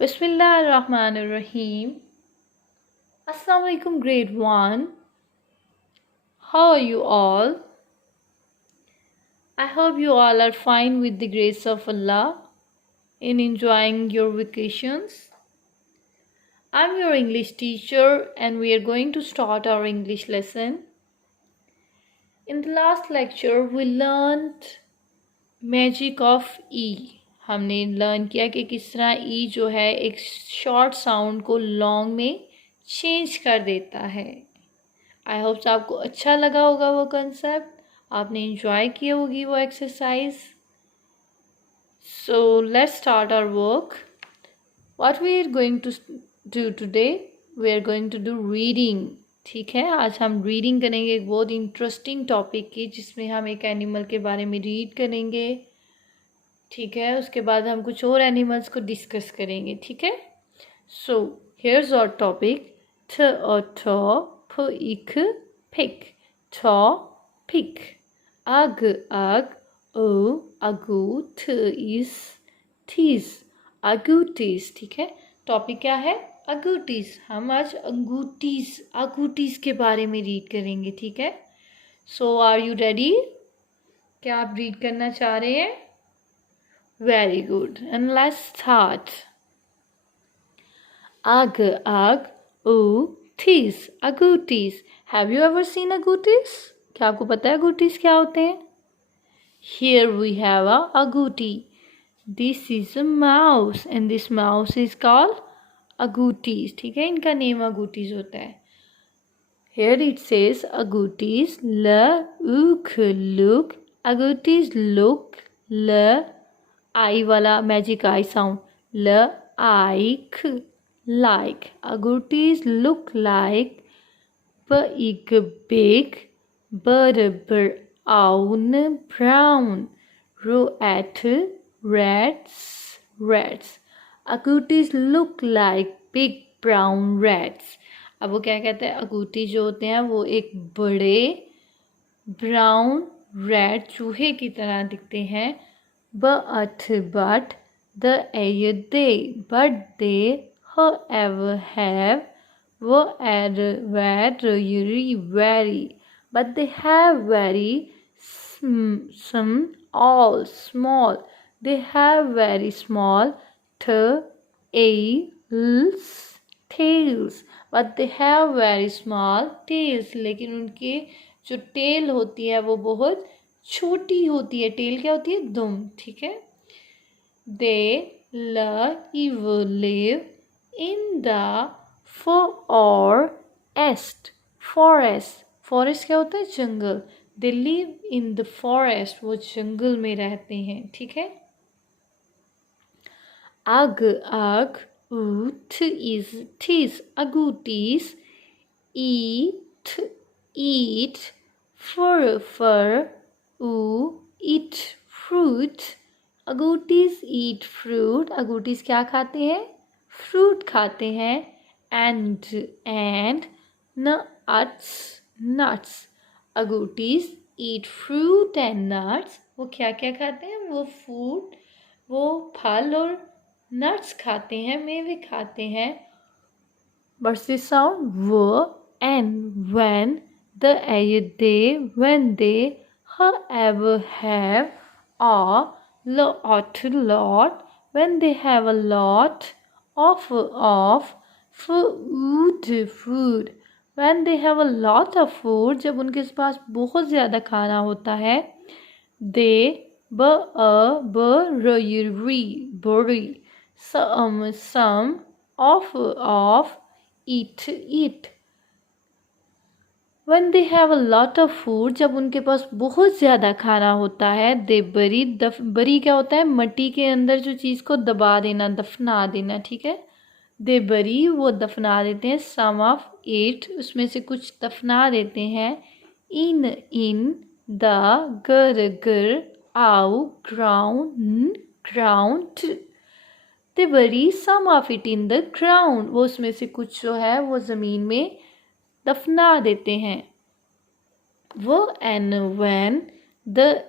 Bismillahirrahmanirrahim. Assalamu alaikum, grade 1. How are you all? I hope you all are fine with the grace of Allah in enjoying your vacations. I'm your English teacher and we are going to start our English lesson. In the last lecture, we learned magic of E. हमने learn किया कि किस तरह ई जो है एक short sound को long में चेंज कर देता है। आई होप आपको अच्छा लगा होगा वो कंसेप्ट, आपने इंजॉय की होगी वो exercise. So let's start our work. What we are going to do today, we are going to do reading. ठीक है, आज हम रीडिंग करेंगे एक बहुत इंटरेस्टिंग टॉपिक की, जिसमें हम एक एनिमल के बारे में रीड करेंगे। ठीक है, उसके बाद हम कुछ और एनिमल्स को डिस्कस करेंगे। ठीक है, सो हियर्स आवर टॉपिक। थ और थ, फ इक पिक, थ पिक। अग अग, ओ अगू, थ इस थीस, अगूटीज। ठीक है, टॉपिक क्या है? अगूटीज। हम आज अगूटीज के बारे में रीड करेंगे। ठीक है, सो आर यू रेडी? क्या आप रीड करना चाह रहे हैं? Very good. And let's start. Ag, ag, ooties, agouties. Have you ever seen agouties? क्या आपको पता है agouties क्या होते हैं? Here we have a agouti. This is a mouse and this mouse is called agoutis. ठीक है, इनका नेम agoutis होता है। Here it says agoutis, look, look. Agoutis look, आई वाला magic I sound, like, like. agouties look like big, big, brown, brown, rat, rats, rats. agouties look like big brown rats. अब वो क्या कहते हैं? agouti जो होते हैं वो एक बड़े ब्राउन रैट चूहे की तरह दिखते हैं। But they however have but they have very small, they have very small tails, but they have very small tails, लेकिन उनके जो टेल होती है वो बहुत छोटी होती है। टेल क्या होती है? दुम। ठीक है, they live in the forest, forest क्या होता है? जंगल। they live in the forest, वो जंगल में रहते हैं। ठीक है, ag ag, oot is tis, agoutis eat fur, eat fruit. agoutis eat fruit. agoutis क्या खाते हैं? फ्रूट खाते हैं। and nuts. agoutis eat fruit and nuts. वो क्या क्या खाते हैं? वो फ्रूट, वो फल और नट्स खाते हैं, मेवे खाते हैं। What's the sound? वो and when they however have a lot, when they have a lot of food, when they have a lot of food, जब उनके पास बहुत ज़्यादा खाना होता है। they bury some of eat. when they have a lot of food, जब उनके पास बहुत ज़्यादा खाना होता है। they bury क्या होता है? मट्टी के अंदर जो चीज़ को दबा देना, दफना देना। ठीक है, they bury वो दफना देते हैं। some of it उसमें से कुछ दफना देते हैं। in the ground they bury some of it in the ground, वो उसमें से कुछ जो है वो ज़मीन में दफना देते हैं। वो and when they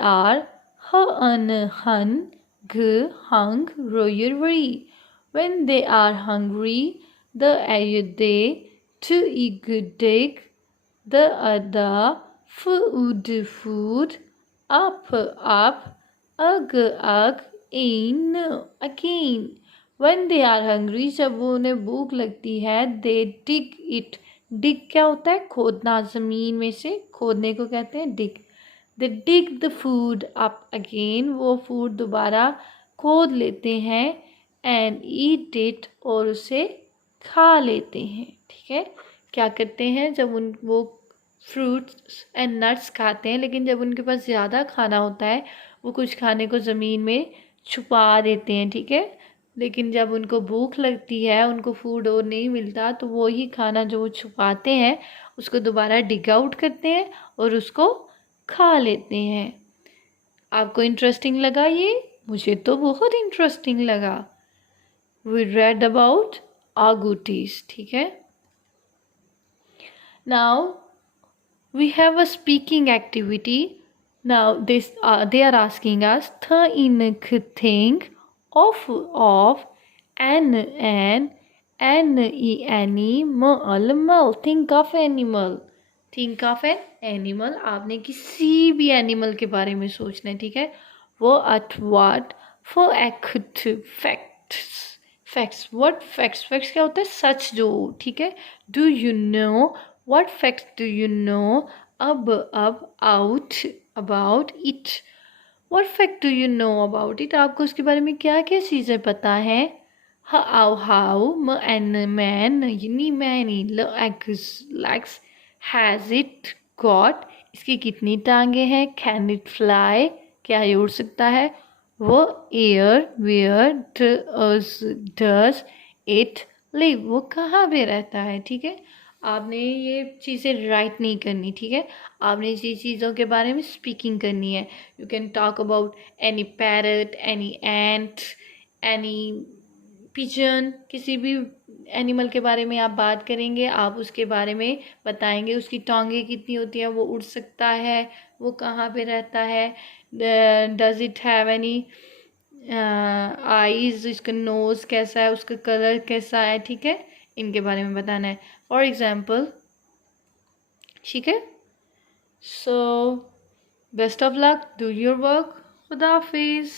are An, hun, g, hung, royer, worry. When they are hungry, the they, to eat good dig, the other, food, food, up, ug, in, again. When they are hungry, जब वो उन्हें भूख लगती है, they dig it. dig क्या होता है? खोदना, ज़मीन में से खोदने को कहते हैं dig. They dig the food up again. वो फूड दोबारा खोद लेते हैं and eat it, और उसे खा लेते हैं. ठीक है, क्या करते हैं जब वो फ्रूट्स एंड नट्स खाते हैं, लेकिन जब उनके पास ज़्यादा खाना होता है वो कुछ खाने को ज़मीन में छुपा देते हैं. ठीक है, लेकिन जब उनको भूख लगती है, उनको फूड और नहीं मिलता, तो वो ही खाना जो वो छुपाते हैं उसको दोबारा डिग आउट करते हैं और उसको खा लेते हैं. आपको इंटरेस्टिंग लगा ये? मुझे तो बहुत इंटरेस्टिंग लगा. We read about agoutis. ठीक है, now we have a speaking activity. Now they are asking us the in think of an animal. Think of animal. Think of an animal. आपने किसी भी एनिमल के बारे में सोचना है. ठीक है, वो at what for act facts. What facts क्या होता है? सच जो. ठीक है, do you know what facts do you know out about it? What fact do you know about it? आपको उसके बारे में क्या क्या चीज़ें पता है? how many legs has it got? इसकी कितनी टांगे हैं? Can it fly? क्या ये उड़ सकता है? वो where does it live? वो कहाँ पे रहता है? ठीक है, आपने ये चीज़ें राइट नहीं करनी. ठीक है, आपने इसी चीज़ों के बारे में स्पीकिंग करनी है. You can talk about any parrot, any ant, any pigeon. किसी भी एनिमल के बारे में आप बात करेंगे, आप उसके बारे में बताएंगे. उसकी टांगें कितनी होती हैं, वो उड़ सकता है, वो कहाँ पे रहता है, does it have any eyes, इसका नोज़ कैसा है, उसका कलर कैसा है. ठीक है, इनके बारे में बताना है. For example. ठीक है, so best of luck, do your work. खुदा हाफिज़.